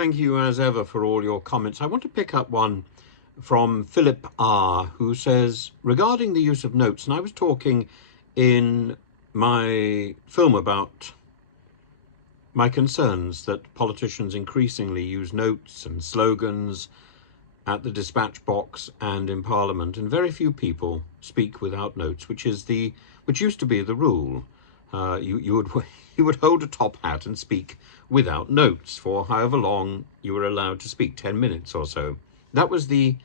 Thank you as ever for all your comments. I want to pick up one from Philip R, who says, regarding the use of notes, and I was talking in my film about my concerns that politicians increasingly use notes and slogans at the dispatch box and in Parliament, and very few people speak without notes, which used to be the rule. You would you would hold a top hat and speak without notes for however long you were allowed to speak, 10 minutes or so. That was the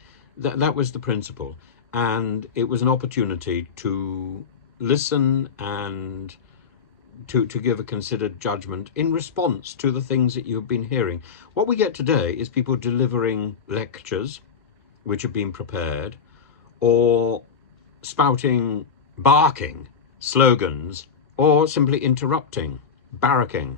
principle, and it was an opportunity to listen and to give a considered judgment in response to the things that you've been hearing. What we get today is people delivering lectures which have been prepared, or barking slogans, or simply interrupting, barracking.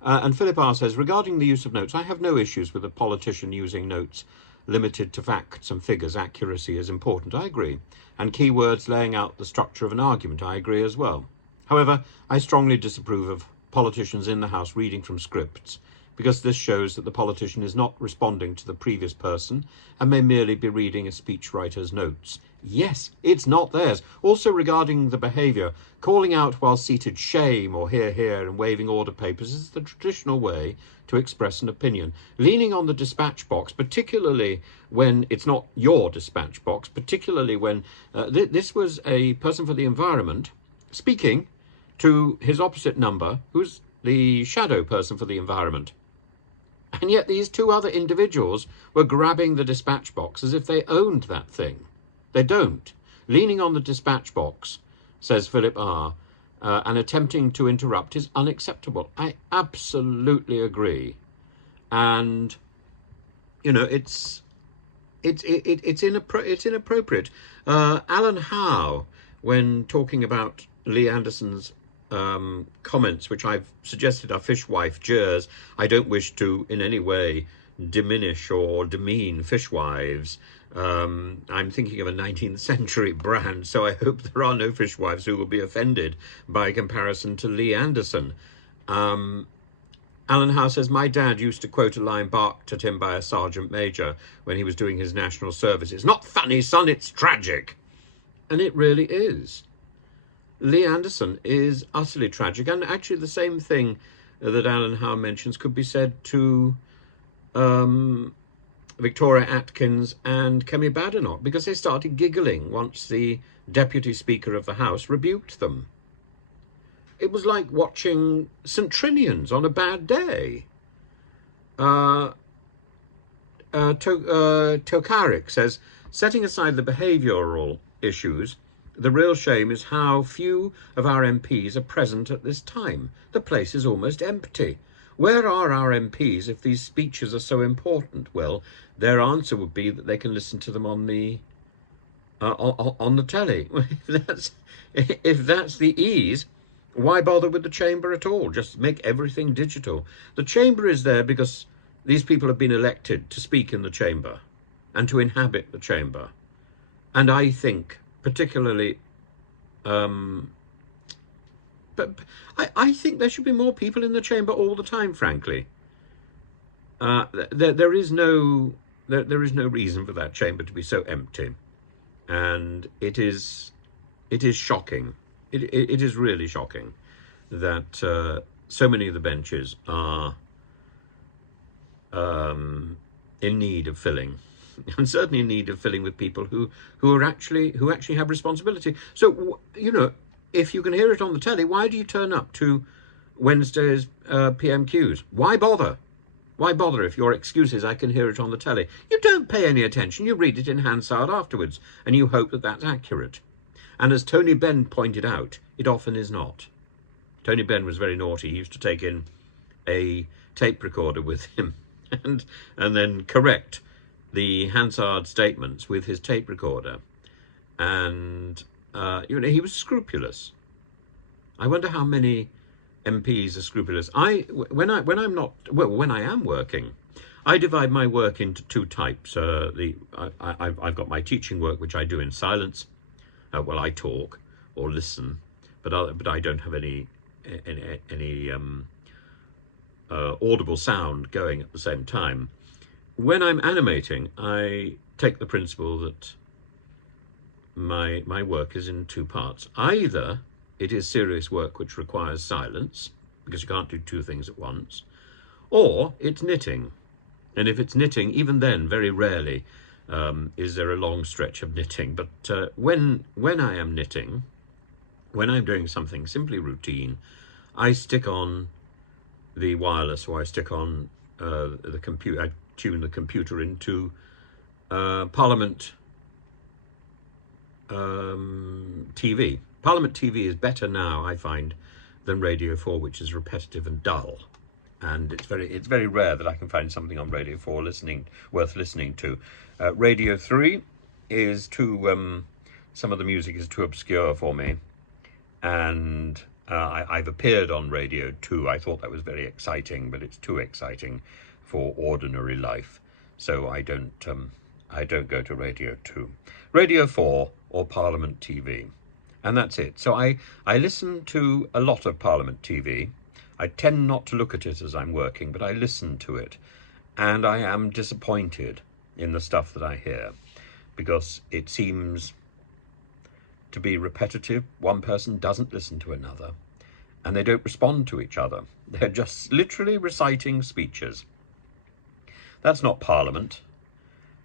And Philip R says, regarding the use of notes, I have no issues with a politician using notes limited to facts and figures. Accuracy is important, I agree. And keywords laying out the structure of an argument, I agree as well. However, I strongly disapprove of politicians in the House reading from scripts, because this shows that the politician is not responding to the previous person and may merely be reading a speechwriter's notes. Yes, it's not theirs. Also, regarding the behaviour, calling out while seated shame or hear, hear, and waving order papers is the traditional way to express an opinion. Leaning on the dispatch box, particularly when it's not your dispatch box, particularly when this was a person for the environment speaking to his opposite number, who's the shadow person for the environment. And yet these two other individuals were grabbing the dispatch box as if they owned that thing. They don't. Leaning on the dispatch box, says Philip R, and attempting to interrupt is unacceptable. I absolutely agree. And, you know, it's inappropriate. Alan Howe, when talking about Lee Anderson's comments, which I've suggested are fishwife jeers. I don't wish to in any way diminish or demean fishwives. I'm thinking of a 19th century brand, so I hope there are no fishwives who will be offended by comparison to Lee Anderson. Alan Howe says, my dad used to quote a line barked at him by a sergeant major when he was doing his national service. It's not funny, son, it's tragic. And it really is. Lee Anderson is utterly tragic, and actually the same thing that Alan Howe mentions could be said to Victoria Atkins and Kemi Badenoch, because they started giggling once the Deputy Speaker of the House rebuked them. It was like watching St. Trinians on a bad day. Tokarik says, setting aside the behavioural issues, the real shame is how few of our MPs are present at this time. The place is almost empty. Where are our MPs if these speeches are so important? Well, their answer would be that they can listen to them on the telly. If that's the ease, why bother with the chamber at all? Just make everything digital. The chamber is there because these people have been elected to speak in the chamber and to inhabit the chamber. And I think particularly, but I think there should be more people in the chamber all the time, frankly. There is no reason for that chamber to be so empty, and it is shocking. It is really shocking that so many of the benches are in need of filling. And certainly in need of filling with people who actually have responsibility. So, you know, if you can hear it on the telly, why do you turn up to Wednesday's PMQs? Why bother? Why bother if your excuse is I can hear it on the telly? You don't pay any attention. You read it in Hansard afterwards, and you hope that that's accurate. And as Tony Benn pointed out, it often is not. Tony Benn was very naughty. He used to take in a tape recorder with him and then correct the Hansard statements with his tape recorder, and you know, he was scrupulous. I wonder how many MPs are scrupulous. When I am working, I divide my work into two types. I've got my teaching work, which I do in silence. Well, I talk or listen, but I don't have any audible sound going at the same time. When I'm animating, I take the principle that my work is in two parts. Either it is serious work which requires silence, because you can't do two things at once, or it's knitting. And if it's knitting, even then, very rarely is there a long stretch of knitting. But when I am knitting, when I'm doing something simply routine, I stick on the wireless, or I stick on the computer. I tune the computer into Parliament TV. Parliament TV is better now, I find, than Radio 4, which is repetitive and dull. And it's very rare that I can find something on Radio 4 worth listening to. Radio 3 is too, some of the music is too obscure for me. And I've appeared on Radio 2. I thought that was very exciting, but it's too exciting for ordinary life. So I don't go to Radio 2. Radio 4 or Parliament TV. And that's it. So I listen to a lot of Parliament TV. I tend not to look at it as I'm working, but I listen to it. And I am disappointed in the stuff that I hear, because it seems to be repetitive. One person doesn't listen to another, and they don't respond to each other. They're just literally reciting speeches. That's not Parliament.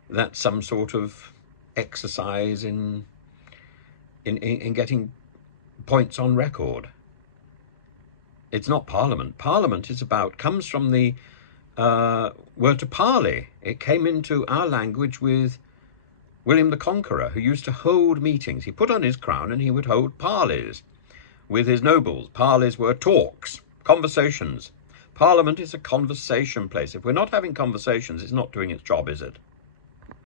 That's some sort of exercise in getting points on record. It's not Parliament. Parliament comes from the word to parley. It came into our language with William the Conqueror, who used to hold meetings. He put on his crown and he would hold parleys with his nobles. Parleys were talks, conversations. Parliament is a conversation place. If we're not having conversations, it's not doing its job, is it?